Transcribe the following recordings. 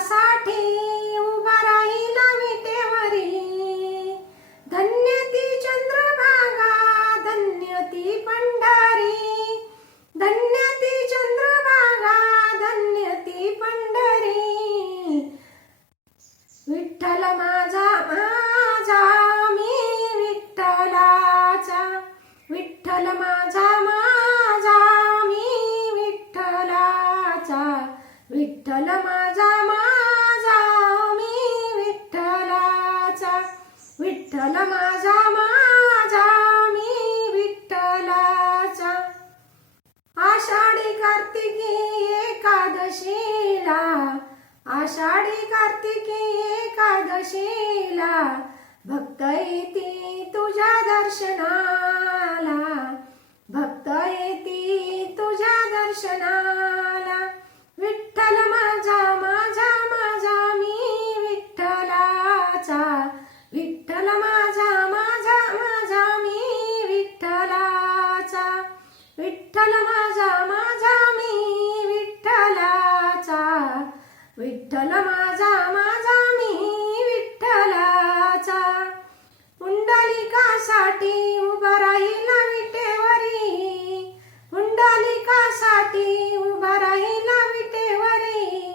तुझ्यासाठी उभा राहिला विटेवरी, धन्य ती चंद्रभागा, धन्य ती पंढरी, धन्य ती चंद्रभागा, धन्य ती पंढरी. विठ्ठल माझा माझा मी विठ्ठलाचा, विठ्ठल माझा माझा मी विठ्ठलाचा, विठ्ठल माझा माझा मी विठ्ठलाचा, विठ्ठल माझा माझा मी विठ्ठलाचा. आषाढी कार्तिकी एकादशीला, आषाढी कार्तिकी एकादशीला भक्त येती तुझ्या दर्शनाला, भक्त येती तुझ्या दर्शनाला. विठ्ठल माझा माझा माझा मी विठ्ठलाचा, विठ्ठल माझा माझा माझा मी विठ्ठलाचा, विठ्ठल माझा माझा मी विठ्ठलाचा, विठ्ठल माझा माझा मी विठ्ठलाचा. पुंडलिकासाठी उभा राहिला विटेवरी, पुंडलिकासाठी उभा राहिला विटेवरी,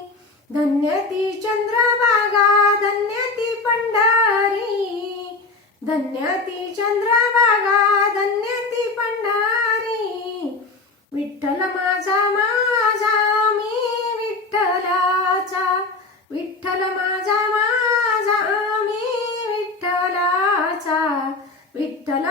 धन्य ती चंद्रभागा, धन्य ती पंढरी, धन्य ती चंद्रभागा, धन्य ती पंढरी. विठ्ठल माझा माझा मी विठ्ठलाचा, विठ्ठल माझा माझा मी विठ्ठलाचा, विठ्ठल